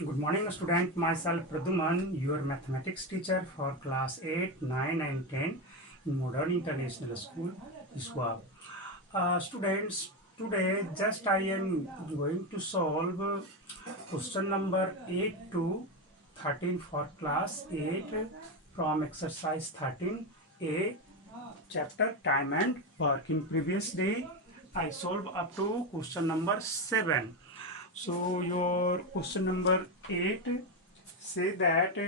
Good morning, student. Myself Praduman, your mathematics teacher for class 8, 9 and 10 in Modern International School, Iswap. Students, today just I am going to solve question number 8 to 13 for class 8 from exercise 13A, chapter time and work. In previous day, I solved up to question number 7. So your question number 8 say that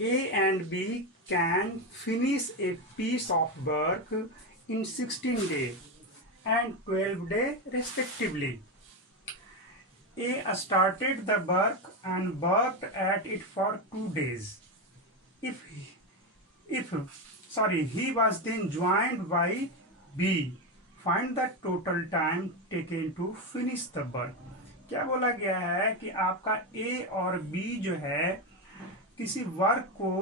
A and B can finish a piece of work in 16 days and 12 days respectively. A started the work and worked at it for 2 days. He was then joined by B. Find the total time taken to finish the work. क्या बोला गया है कि आपका A और B जो है किसी वर्क को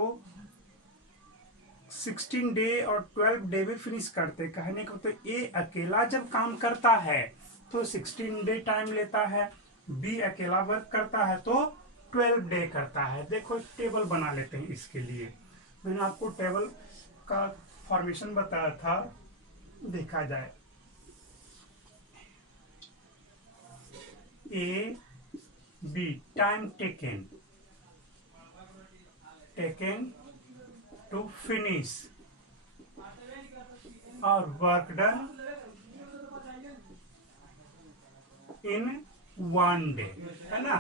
16 डे और 12 डे में फिनिश करते। कहने को तो A अकेला जब काम करता है तो 16 डे टाइम लेता है, B अकेला वर्क करता है तो 12 डे करता है। देखो टेबल बना लेते हैं इसके लिए। मैंने आपको टेबल का फॉर्मेशन बताया था, देखा जाए। A, B time taken to finish और वर्क डन इन 1 डे, है ना।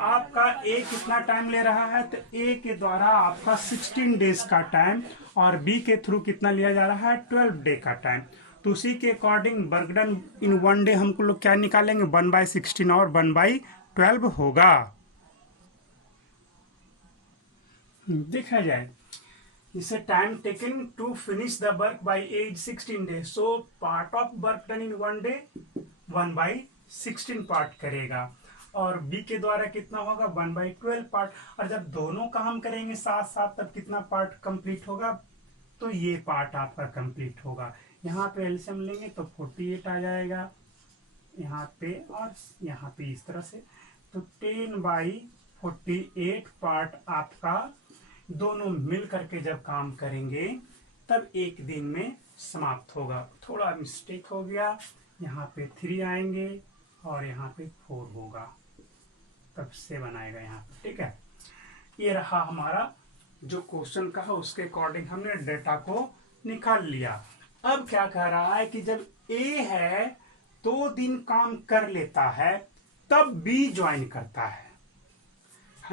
आपका A कितना टाइम ले रहा है, तो A के द्वारा आपका 16 डेज का टाइम और B के थ्रू कितना लिया जा रहा है, 12 डे का टाइम। तो उसी के according work done in 1 day हमको लोग क्या निकालेंगे, 1/16 और 1/12 होगा। देखा जाए इसे time taken to finish the work by as 16 day. So part of work done in 1 day 1/16 part करेगा और B के द्वारा कितना होगा, 1/12 पार्ट। और जब दोनों काम करेंगे साथ साथ तब कितना पार्ट कंप्लीट होगा, तो ये पार्ट आपका कंप्लीट होगा। यहाँ पे एलसीएम लेंगे तो 48 आ जाएगा यहाँ पे और यहाँ पे इस तरह से। तो 10/48 पार्ट आपका दोनों मिल करके जब काम करेंगे तब एक दिन में समाप्त होगा। थोड़ा मिस्टेक हो गया, यहाँ पे 3 आएंगे और यहाँ पे 4 होगा, तब 7 आएगा यहाँ पे। ठीक है, ये रहा हमारा जो क्वेश्चन का है, उसके अकॉर्डिंग हमने डेटा को निकाल लिया। अब क्या कह रहा है कि जब A है 2 दिन काम कर लेता है तब B ज्वाइन करता है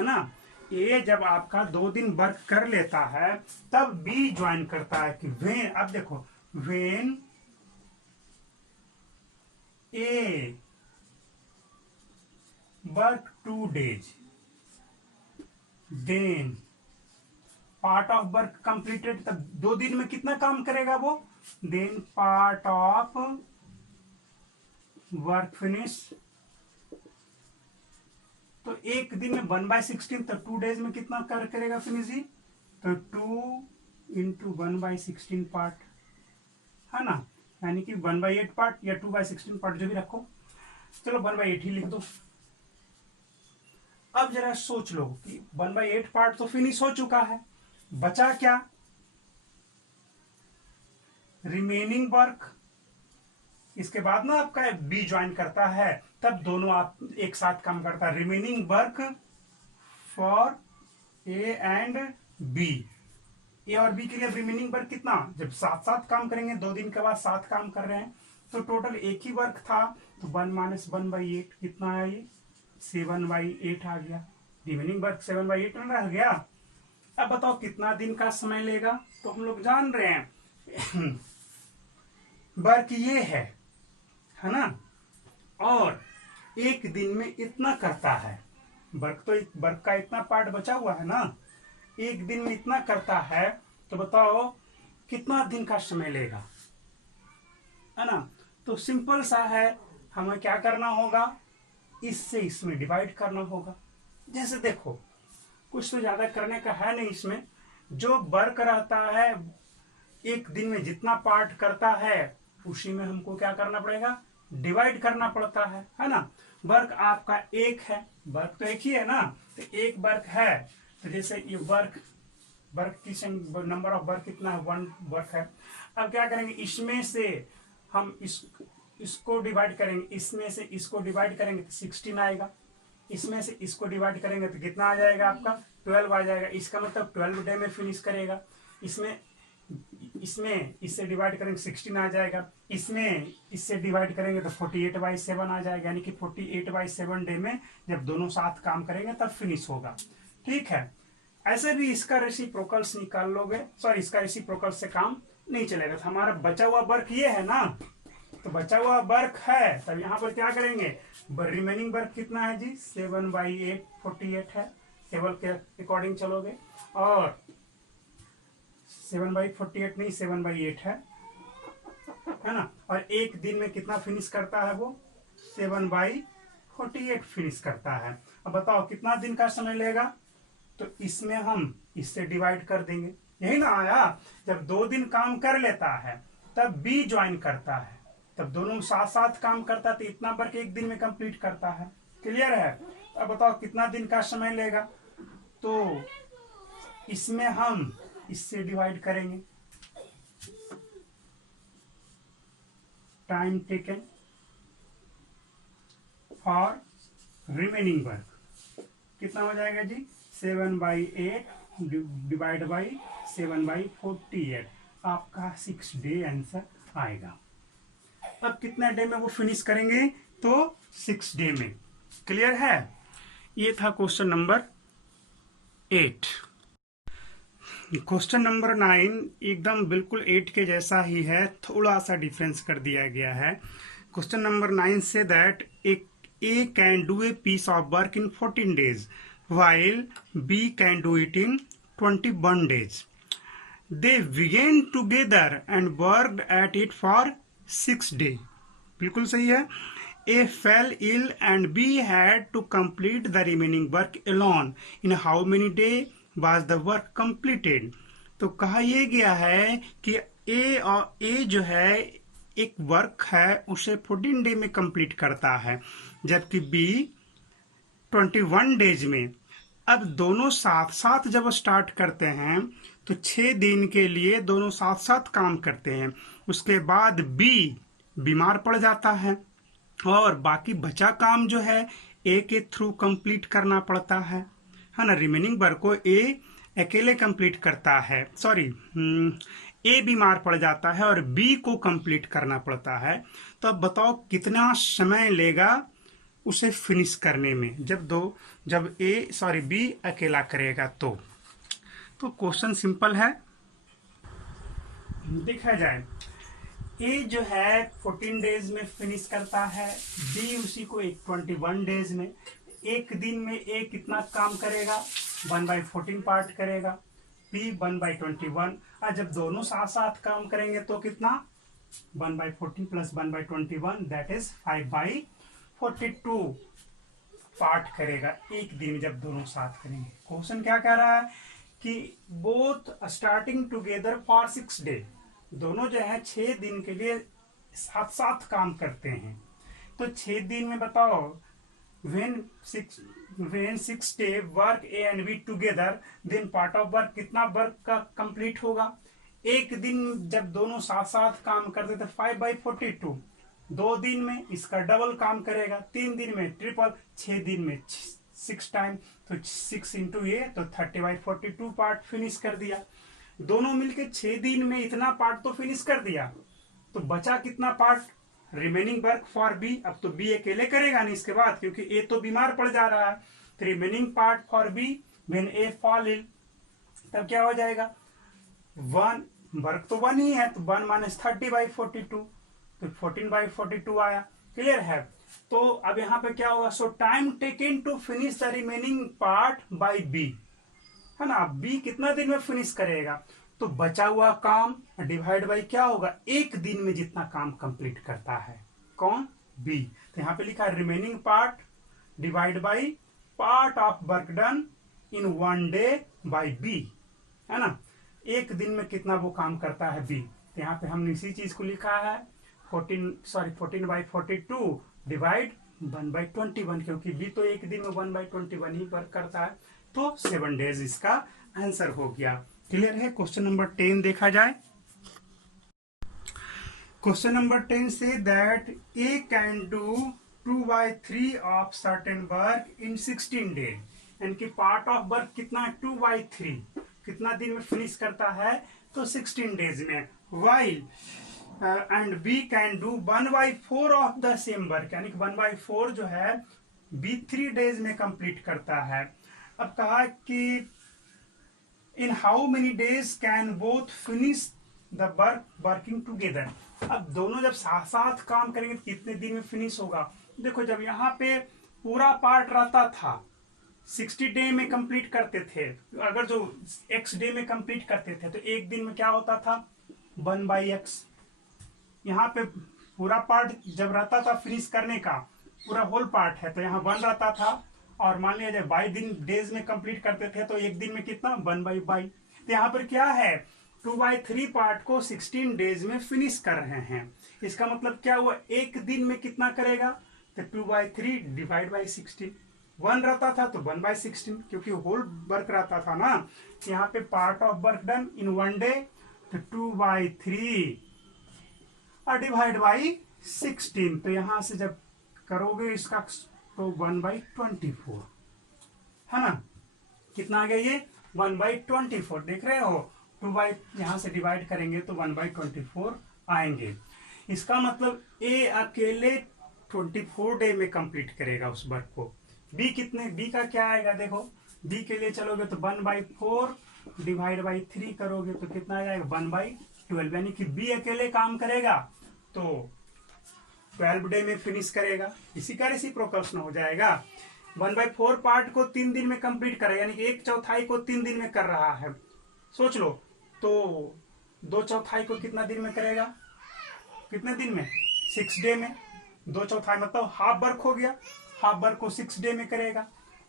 ना। A जब आपका 2 दिन वर्क कर लेता है तब B ज्वाइन करता है कि वेन, अब देखो when A work 2 days then part of work completed, तब 2 दिन में कितना काम करेगा वो, then part of work finish. तो एक दिन में 1/16, तो 2 डेज में कितना करेगा फिनिश ही, तो 2 × 1/16 पार्ट, है ना। यानी कि 1/8 पार्ट या 2/16 पार्ट जो भी रखो, चलो 1/8 ही लिख दो। अब जरा सोच लो कि 1/8 पार्ट तो फिनिश हो चुका है, बचा क्या, रिमेनिंग वर्क। इसके बाद ना आपका B ज्वाइन करता है तब दोनों आप एक साथ काम करता है। Remaining work for A and B, A और B के लिए रिमेनिंग वर्क कितना, जब साथ साथ काम करेंगे 2 दिन के बाद साथ काम कर रहे हैं तो टोटल एक ही वर्क था, तो 1 - 1/8 कितना आया, ये 7/8 आ गया। रिमेनिंग वर्क 7/8 में रह गया। अब बताओ कितना दिन का समय लेगा, तो हम लोग जान रहे हैं वर्क ये है ना, और एक दिन में इतना करता है वर्क, तो वर्क का इतना पार्ट बचा हुआ है ना, एक दिन में इतना करता है, तो बताओ कितना दिन का समय लेगा, है ना। तो सिंपल सा है, हमें क्या करना होगा, इससे इसमें डिवाइड करना होगा। जैसे देखो कुछ तो ज्यादा करने का है नहीं इसमें, जो वर्क रहता है एक दिन में जितना पार्ट करता है उसी में हमको क्या करना पड़ेगा, डिवाइड करना पड़ता है ना। वर्क आपका एक है, वर्क तो एक ही है ना, तो एक वर्क है, तो जैसे ये वर्क की नंबर ऑफ वर्क कितना है, 1 वर्क है। अब क्या करेंगे, इसमें से हम इसको डिवाइड करेंगे, इसमें से इसको डिवाइड करेंगे तो 16 आएगा, इसमें से इसको डिवाइड करेंगे तो कितना आ जाएगा आपका, 12 आ जाएगा। इसका मतलब 12 डे में फिनिश करेगा। इसमें इससे डिवाइड करेंगे 16 आ जाएगा, इसमें इससे डिवाइड करेंगे तो 48/7 आ जाएगा, यानी कि 48/7 डे में जब दोनों साथ काम करेंगे तब फिनिश होगा। ठीक है, ऐसे भी इसका रेसिप्रोकल्स निकाल लोगे, सॉरी इसका रेसिप्रोकल्स से काम नहीं चलेगा। तो हमारा बचा हुआ वर्क ये है ना, तो बचा हुआ वर्क है, तब यहाँ पर क्या करेंगे, रिमेनिंग वर्क कितना है जी, 7/8 48 है, टेबल के अकॉर्डिंग चलोगे, और 7/48 नहीं 7/8 है ना। और एक दिन में कितना फिनिश करता है वो, 7/48 फिनिश करता है। अब बताओ कितना दिन का समय लेगा, तो इसमें हम इससे डिवाइड कर देंगे, यही ना आया। जब 2 दिन काम कर लेता है तब बी ज्वाइन करता है, तब दोनों साथ साथ काम करता है, तो इतना वर्क एक दिन में कंप्लीट करता है। क्लियर है। अब बताओ कितना दिन का समय लेगा, तो इसमें हम इससे डिवाइड करेंगे, time taken for remaining work कितना हो जाएगा जी, 7/8 डिवाइड बाई 7/48, आपका 6 डे आंसर आएगा। अब कितने डे में वो फिनिश करेंगे, तो 6 डे में। क्लियर है। ये था क्वेश्चन नंबर 8। क्वेश्चन नंबर 9 एकदम बिल्कुल 8 के जैसा ही है, थोड़ा सा डिफरेंस कर दिया गया है। Question number 9 say that A can do a piece of work in 14 days while B can do it in 21 days. They began together and worked at it for 6 days. बिल्कुल सही है। A fell ill and B had to complete the remaining work alone. In how many days was the work completed? तो कहा यह गया है कि A जो है एक वर्क है उसे 14 डे में कंप्लीट करता है, जबकि बी 21 डेज में। अब दोनों साथ साथ जब स्टार्ट करते हैं तो 6 दिन के लिए दोनों साथ साथ काम करते हैं। उसके बाद बी बीमार पड़ जाता है और बाकी बचा काम जो है ए के थ्रू कंप्लीट करना पड़ता है ना। रिमेनिंग वर्क को ए अकेले कंप्लीट करता है, सॉरी ए बीमार पड़ जाता है और बी को कंप्लीट करना पड़ता है। तो अब बताओ कितना समय लेगा उसे फिनिश करने में, जब बी अकेला करेगा। तो क्वेश्चन सिंपल है, देखा जाए। ए जो है 14 डेज में फिनिश करता है, बी उसी को 21 डेज में। एक दिन में ए कितना काम करेगा, 1/14 पार्ट करेगा, बी 1/21। और जब दोनों साथ साथ काम करेंगे तो कितना, 1/14 प्लस 1/21 दैट इज 5/42 पार्ट करेगा एक दिन जब दोनों साथ करेंगे। क्वेश्चन क्या कह रहा है कि both starting together for 6 day, दोनों जो है 6 दिन के लिए साथ साथ काम करते हैं। तो 6 दिन में बताओ when 6 day work A and B together, then part of work कितना वर्क का कंप्लीट होगा। एक दिन जब दोनों साथ साथ काम करते थे 5/42, 2 दिन में इसका डबल काम करेगा, 3 दिन में ट्रिपल, 6 दिन में 6 टाइम, तो 6 into A तो 30/42 पार्ट फिनिश कर दिया। दोनों मिलके 6 दिन में इतना पार्ट तो फिनिश कर दिया, तो बचा कितना part, remaining work for B. अब तो बी अकेले करेगा नहीं इसके बाद, क्योंकि ए तो बीमार पड़ जा रहा है। तो remaining part for B when A fall ill, तब क्या हो जाएगा, 1 वर्क तो 1 ही है, तो 1 - 30/42, तो 14/42 आया। क्लियर है। तो अब यहाँ पे क्या होगा, so time taken to finish the remaining part by B, है ना। बी कितना दिन में फिनिश करेगा, तो बचा हुआ काम डिवाइड बाई क्या होगा, एक दिन में जितना काम कंप्लीट करता है, कौन, बी। तो यहाँ पे लिखा है remaining part divide by part of work done in 1 day by B, है ना। एक दिन में कितना वो काम करता है बी। तो यहाँ पे हमने इसी चीज को लिखा है, 14/42 डिवाइड 1/21, क्योंकि बी तो एक दिन में 1/21 ही वर्क करता है, तो 7 डेज इसका आंसर हो गया। क्लियर है। क्वेश्चन नंबर 10 देखा जाए। Question number 10 say that A can do 2/3 of certain work in 16 days, यानी कि पार्ट ऑफ वर्क कितना 2/3 कितना दिन में फिनिश करता है, तो 16 डेज में। While and B can do 1/4 of the same work, यानी कि 1/4 जो है बी 3 डेज में कंप्लीट करता है। अब कहा कि इन how many days can both finish the work working together. अब दोनों जब साथ साथ काम करेंगे तो कितने दिन में फिनिश होगा। देखो जब यहाँ पे पूरा पार्ट रहता था 60 डे में कंप्लीट करते थे, अगर जो x डे में कंप्लीट करते थे तो एक दिन में क्या होता था 1/x। यहाँ पे पूरा पार्ट जब रहता था फिनिश करने का, पूरा होल पार्ट है तो यहाँ 1 रहता था, और मान लिया जाए 22 डेज में कंप्लीट करते थे तो एक दिन में कितना 1/22। तो यहाँ पर क्या है 2/3 पार्ट को 16 डेज में फिनिश कर रहे हैं। इसका मतलब क्या हुआ, एक दिन में कितना करेगा, तो 2/3 डिवाइड बाई 16। 1 रहता था तो 1/16, क्योंकि होल वर्क रहता था ना। यहाँ पे part of work done in 1 day, तो 2/3 और डिवाइड बाई 16। तो यहां से जब करोगे इसका तो 1/24 है ना। कितना आ गया ये 1/24, देख रहे हो 2 यहां से डिवाइड करेंगे तो 1/24 आएंगे। इसका मतलब ए अकेले 24 डे में कंप्लीट करेगा उस वर्क को। बी कितने, बी का क्या आएगा, देखो बी के लिए चलोगे तो 1/4 डिवाइड बाई 3 करोगे तो कितना आ जाएगा 1/12, यानी कि बी अकेले काम करेगा तो 12 डे में फिनिश करेगा। इसी का रेसिप्रोकल हो जाएगा। 1/4 पार्ट को 3 दिन में कंप्लीट करेगा, यानी कि 1/4 को 3 दिन में कर रहा है। सोच लो तो 2/4 को कितना दिन में करेगा, कितने दिन में 6 डे में। 2/4 मतलब हाफ वर्क हो गया, हाफ वर्क को 6 डे में करेगा,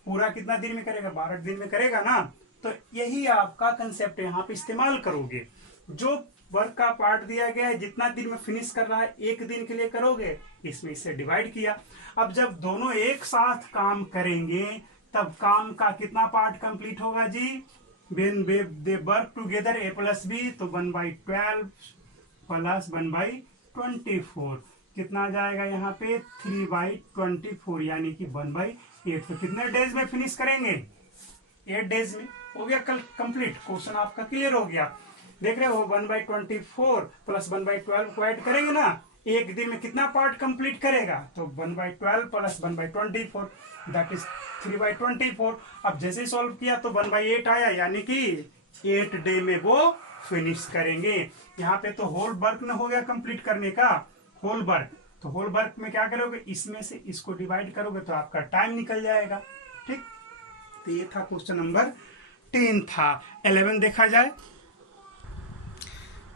पूरा कितना दिन में करेगा 12 दिन में करेगा ना। तो यही आपका कंसेप्ट यहाँ पे इस्तेमाल करोगे। जो वर्क का पार्ट दिया गया है जितना दिन में फिनिश कर रहा है एक दिन के लिए करोगे, इसमें इसे डिवाइड किया। अब जब दोनों एक साथ काम करेंगे तब काम का कितना पार्ट कंप्लीट होगा जी, when they work together a plus b, तो 1/12 प्लस 1/24 कितना आ जाएगा यहाँ पे 3/24, यानी कि 1/8। तो कितने डेज में फिनिश करेंगे 8 डेज में। हो गया कल कंप्लीट, क्वेश्चन आपका क्लियर हो गया। देख रहे हो 1/24 प्लस 1/12 को ऐड करेंगे ना, एक दिन में कितना पार्ट कंप्लीट करेगा, तो 1/12 प्लस 1/24 दैट इज 3/24। अब जैसे ही सॉल्व किया तो 1/8 आया, यानी कि 8 डे में वो फिनिश करेंगे। यहाँ पे तो होल वर्क में हो गया कंप्लीट करने का, होल वर्क। तो होल वर्क में क्या करोगे, इसमें से इसको डिवाइड करोगे तो आपका टाइम निकल जाएगा। ठीक, तो ये था क्वेश्चन नंबर 10 था। 11 देखा जाए।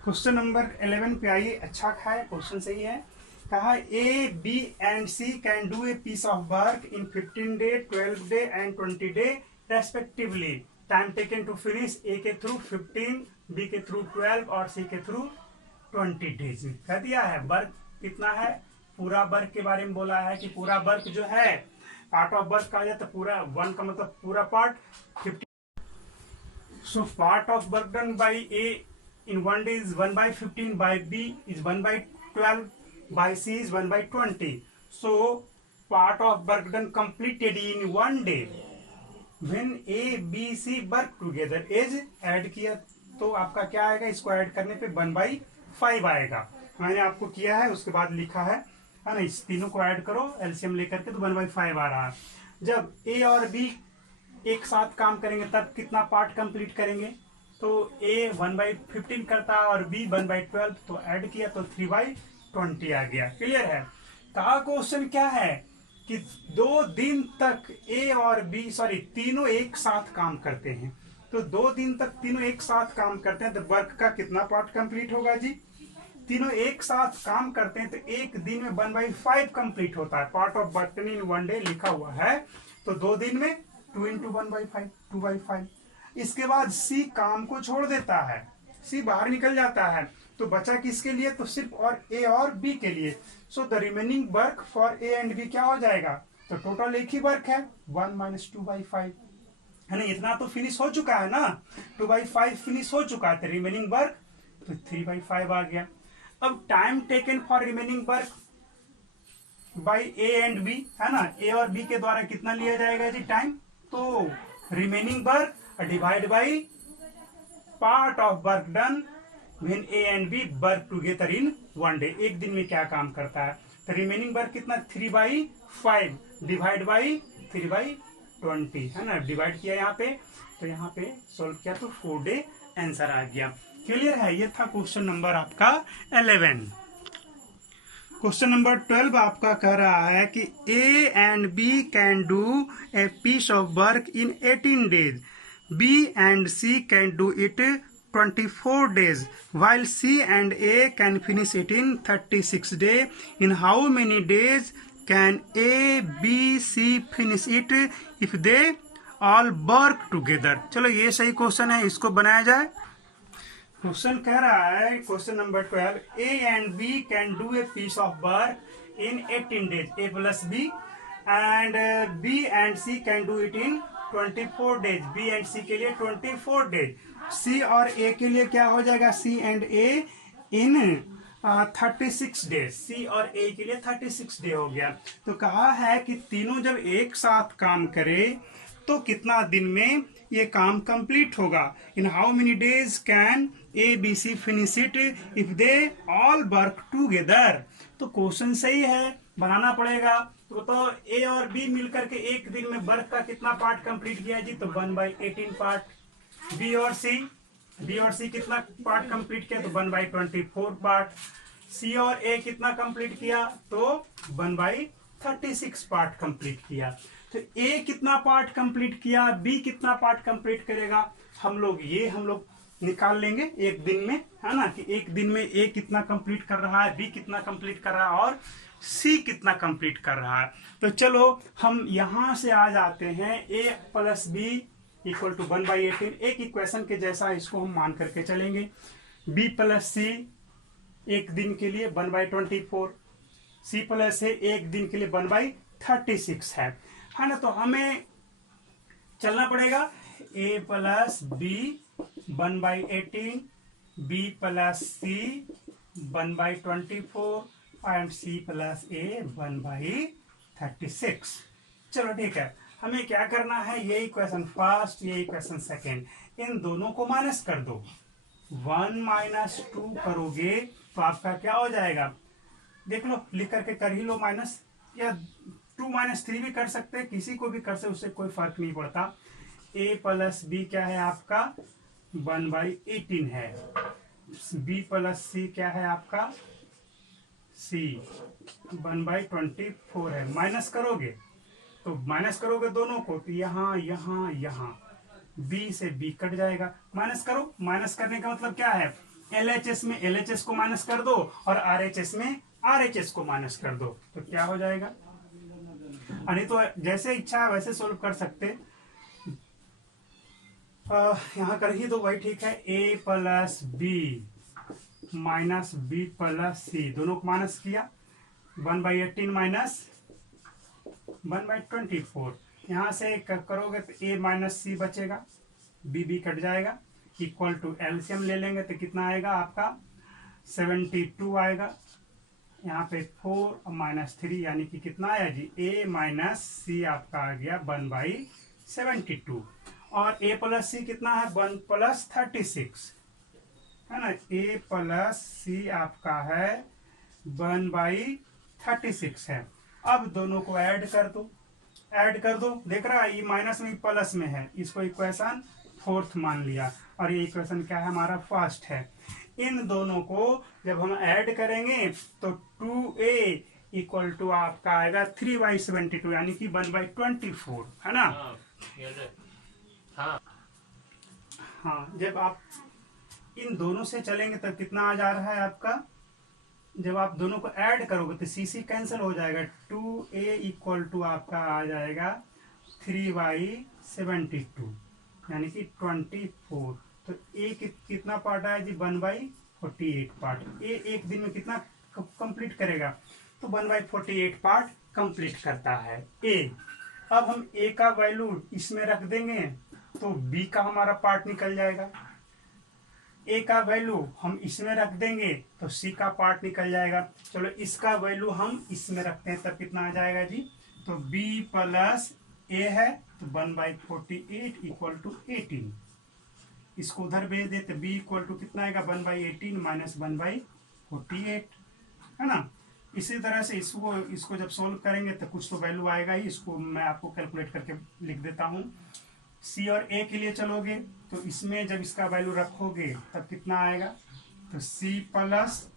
क्वेश्चन नंबर 11 पे आइए। अच्छा खाए क्वेश्चन सही है। कहा A B and C can do a piece of work in 15 day 12 day and 20 day respectively. Time taken to finish, A के थ्रू 15, बी के थ्रू 12 और सी के थ्रू 20 डेज में कह दिया है। वर्क कितना है, पूरा वर्क के बारे में बोला है कि पूरा वर्क जो है पार्ट ऑफ वर्क कहा जाए तो पूरा 1 का मतलब पूरा part 15। So part of work done by A in 1 day is 1/15, by B is 1/12, by C is 1/20. So part of work done completed in 1 day when A, B, C work together is add किया तो आपका क्या आएगा, इसको add करने पे 1/5 आएगा। मैंने आपको किया है उसके बाद लिखा है ना, इस तीनों को ऐड करो एलसीएम लेकर के तो 1/5 आ रहा है। जब A और B एक साथ काम करेंगे तब कितना पार्ट कंप्लीट करेंगे, तो A 1/15 करता है और B 1/12, तो ऐड किया तो 3/20 आ गया। क्लियर है। कहा क्वेश्चन क्या है कि 2 दिन तक A और B तीनों एक साथ काम करते हैं। तो 2 दिन तक तीनों एक साथ काम करते हैं तो वर्क का कितना पार्ट कंप्लीट होगा जी, तीनों एक साथ काम करते हैं तो एक दिन में 1/5 कंप्लीट होता है। Part of work in 1 day लिखा हुआ है, तो 2 दिन में 2 × 1/5 2/5। इसके बाद सी काम को छोड़ देता है, सी बाहर निकल जाता है, तो बचा किसके लिए, तो सिर्फ और ए और बी के लिए। So the remaining work for A and B क्या हो जाएगा, तो टोटल एक ही वर्क है 1 - 2/5 है ना, इतना तो फिनिश हो चुका है ना, 2/5 फिनिश हो चुका है, तो रिमेनिंग वर्क तो 3/5 आ गया। अब time taken for remaining work by A and B है ना, ए और बी के द्वारा कितना लिया जाएगा जी टाइम, तो remaining work divide by part of work done when A and B work together in 1 day, एक दिन में क्या काम करता है, तो रिमेनिंग वर्क कितना 3/5 डिवाइड बाई 3/20 है ना, डिवाइड किया यहाँ पे, तो यहाँ पे सोल्व किया तो 4 डे आंसर आ गया। क्लियर है, ये था क्वेश्चन नंबर आपका 11। क्वेश्चन नंबर 12 आपका कह रहा है कि A and B can do a piece of work in 18 days, B and C can do it 24 days, while C and A can finish it in 36 days. In how many days can A, B, C finish it if they all work together? चलो ये सही question है, इसको बनाया जाए। Question कह रहा है question number 12, A and B can do a piece of work in 18 days, A plus B, and B and C can do it in 24 days, B and C के लिए 24 days, C और A के लिए क्या हो जाएगा, C and A in 36 days, C और A के लिए 36 डे हो गया। तो कहा है कि तीनों जब एक साथ काम करे तो कितना दिन में ये काम कंप्लीट होगा। In how many days can A B C finish it if they all work together. तो क्वेश्चन सही है, बनाना पड़ेगा। तो ए और बी मिलकर के एक दिन में वर्क का कितना पार्ट कंप्लीट किया जी, तो 1/18 पार्ट। बी और सी कितना पार्ट कंप्लीट किया, तो 1/24 पार्ट। सी और ए कितना कंप्लीट किया, तो 1/36 पार्ट कंप्लीट किया। तो ए कितना पार्ट कंप्लीट किया, बी कितना पार्ट कंप्लीट करेगा, हम लोग निकाल लेंगे एक दिन में, है ना, कि एक दिन में ए कितना कंप्लीट कर रहा है, बी कितना कंप्लीट कर रहा है और सी कितना कंप्लीट कर रहा है। तो चलो हम यहां से आ जाते हैं, ए प्लस बी इक्वल टू 1/18, एक इक्वेशन के जैसा इसको हम मान करके चलेंगे। बी प्लस सी एक दिन के लिए 1/24, सी प्लस ए एक दिन के लिए 1/36 है ना। तो हमें चलना पड़ेगा A plus B 1/18, B plus C 1/24 and C plus A 1/36। चलो ठीक है, हमें क्या करना है, ये इक्वेशन फर्स्ट, ये इक्वेशन सेकेंड, इन दोनों को माइनस कर दो। 1 - 2 करोगे तो आपका क्या हो जाएगा, देख लो, लिख करके कर ही लो माइनस, या 2 - 3 भी कर सकते हैं, किसी को भी कर सकते, उससे कोई फर्क नहीं पड़ता। ए प्लस बी क्या है आपका 1/18 है, बी प्लस सी क्या है आपका सी 1/24 है। माइनस करोगे दोनों को, तो यहाँ बी से बी कट जाएगा। माइनस करो, माइनस करने का मतलब क्या है, LHS में LHS को माइनस कर दो और RHS में RHS को माइनस कर दो, तो क्या हो जाएगा। नहीं तो जैसे इच्छा है वैसे सोल्व कर सकते, यहाँ कर ही दो, वही ठीक है। A plus B minus B plus C, दोनों को माइनस किया, 1/18 माइनस 1/24, यहाँ से करोगे तो ए माइनस सी बचेगा, बी कट जाएगा, इक्वल टू एलसीएम ले लेंगे तो कितना आएगा आपका 72 आएगा। यहाँ पे 4 - 3 यानी कि कितना आया जी, ए माइनस सी आपका आ गया 1/72, और ए प्लस सी कितना है 1+36 है ना। ए प्लस सी आपका है 1/36 है। अब दोनों को ऐड कर दो, देख रहा है ये माइनस में प्लस में है, इसको इक्वेशन फोर्थ मान लिया, और ये इक्वेशन क्या है हमारा फर्स्ट है। इन दोनों को जब हम ऐड करेंगे तो 2a इक्वल टू आपका आएगा 3/72 यानी कि 1/24 है ना। हाँ, जब आप इन दोनों से चलेंगे तब कितना आ जा रहा है आपका, जब आप दोनों को ऐड करोगे तो CC कैंसिल हो जाएगा, 2a इक्वल टू आपका आ जाएगा 3/72 यानी कि 24। तो a कितना पार्ट आया जी 1/24 48 पार्ट। ए एक दिन में कितना कंप्लीट करेगा? तो 1/48 पार्ट कंप्लीट करता है ए। अब हम ए का वैल्यू इसमें रख देंगे तो बी का हमारा पार्ट निकल जाएगा। ए का वैल्यू हम इसमें रख देंगे तो सी का पार्ट निकल जाएगा। चलो इसका वैल्यू हम इसमें रखते हैं तब कितना आ जाएगा जी? तो b प्लस ए है तो 1/48 इक्वल टू 18। इसको उधर भेज देते, b इक्वल टू कितना आएगा? 1/18 माइनस 1/48, है ना। इसी तरह से इसको जब सोल्व करेंगे तो कुछ तो वैल्यू आएगा ही। इसको मैं आपको कैलकुलेट करके लिख देता हूँ। सी और ए के लिए चलोगे तो इसमें जब इसका वैल्यू रखोगे तब कितना आएगा? तो सी प्लस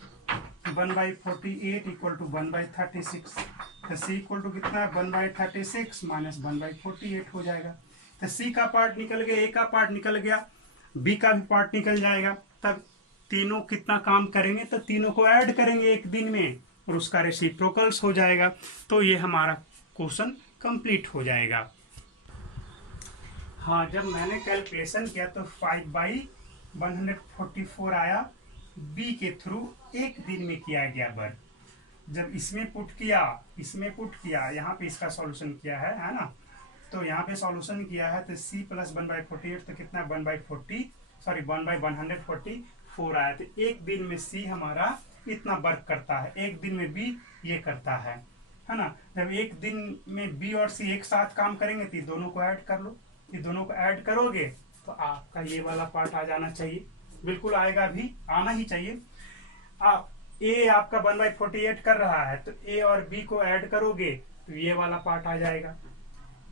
1/48 इक्वल टू 1/36। तो सी इक्वल टू कितना है? 1/36 माइनस 1/48 हो जाएगा। तो सी का पार्ट निकल गया, ए का पार्ट निकल गया, बी का भी पार्ट निकल जाएगा। तब तीनों कितना काम करेंगे? तो तीनों को ऐड करेंगे एक दिन में और उसका रेसिप्रोकल्स हो जाएगा। तो ये हमारा क्वेश्चन कंप्लीट हो जाएगा। हाँ, जब मैंने कैलकुलेशन किया तो 5/144 आया। बी के थ्रू एक दिन में किया गया वर्क। जब इसमें पुट किया, यहाँ पे इसका सॉल्यूशन किया है ना। तो यहाँ पे सॉल्यूशन किया है तो c प्लस 1/48 तो कितना? 1/144 आया। तो एक दिन में c हमारा इतना वर्क करता है, एक दिन में b ये करता है ना। जब एक दिन में b और c एक साथ काम करेंगे तो दोनों को ऐड कर लो। ये दोनों को ऐड करोगे तो आपका ये वाला पार्ट आ जाना चाहिए, बिल्कुल आएगा, भी आना ही चाहिए। आप ए आपका 1/48 कर रहा है तो ए और बी को ऐड करोगे तो ये वाला पार्ट आ जाएगा।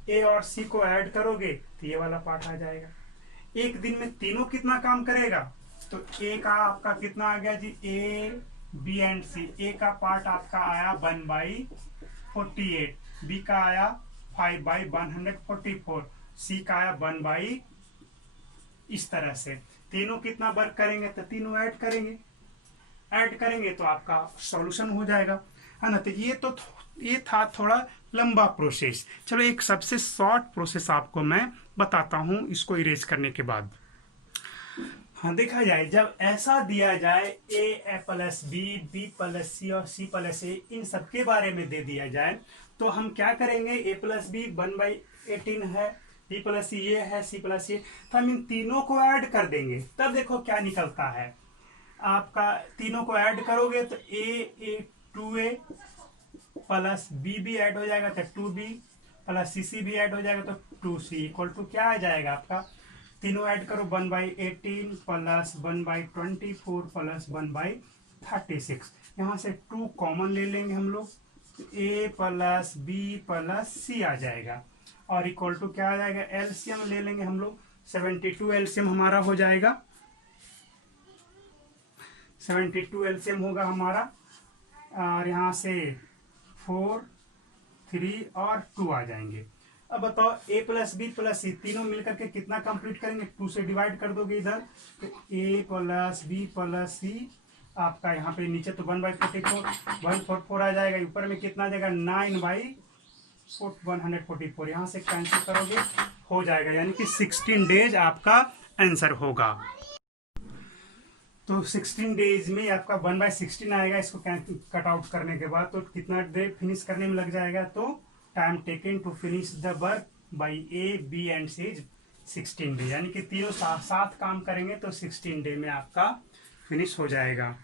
ए और सी को ऐड करोगे तो ये वाला पार्ट आ जाएगा। एक दिन में तीनों कितना काम करेगा? तो ए का आपका कितना आ गया जी? ए बी एंड सी। ए का पार्ट आपका आया 1/48, बी का आया 5/144, सी का आया 1/, इस तरह से तीनों कितना वर्क करेंगे? तो तीनों ऐड करेंगे तो आपका सॉल्यूशन हो जाएगा, है ना। तो ये था थोड़ा लंबा प्रोसेस। चलो एक सबसे शॉर्ट प्रोसेस आपको मैं बताता हूं इसको इरेज करने के बाद। हाँ, देखा जाए जब ऐसा दिया जाए ए प्लस बी प्लस सी और सी प्लस ए, इन सबके बारे में दे दिया जाए तो हम क्या करेंगे? ए प्लस बी 1/18 है, बी प्लस सी ये है, सी प्लस ए, तो हम इन तीनों को ऐड कर देंगे। तब देखो क्या निकलता है आपका। तीनों को ऐड करोगे तो ए 2a प्लस बी ऐड हो जाएगा तो 2b प्लस सी भी ऐड हो जाएगा तो 2c इक्वल टू क्या आ जाएगा आपका? तीनों ऐड करो 1/18 प्लस 1/24 प्लस 1/36। यहाँ से 2 कॉमन ले लेंगे हम लोग, a प्लस बी प्लस सी आ जाएगा और इक्वल टू क्या आ जाएगा? एलसीएम ले लेंगे हम लोग, 72 एलसीएम हमारा हो जाएगा। 72 एलसीएम होगा हमारा और यहाँ से 4, 3 और 2 आ जाएंगे। अब बताओ a प्लस बी प्लस सी तीनों मिलकर के कितना कंप्लीट करेंगे? 2 से डिवाइड कर दोगे इधर तो a प्लस बी प्लस सी आपका यहाँ पे नीचे तो 1/44 144 आ जाएगा, ऊपर में कितना आ जाएगा? 9/144। यहाँ से कैंसिल करोगे हो जाएगा, यानी कि 16 डेज आपका आंसर होगा। तो 16 डेज में आपका 1/16 आएगा। इसको कट आउट करने के बाद तो कितना डे फिनिश करने में लग जाएगा? तो time taken to finish the work by A B and C is 16 day, यानी कि तीनों साथ काम करेंगे तो 16 डे में आपका फिनिश हो जाएगा।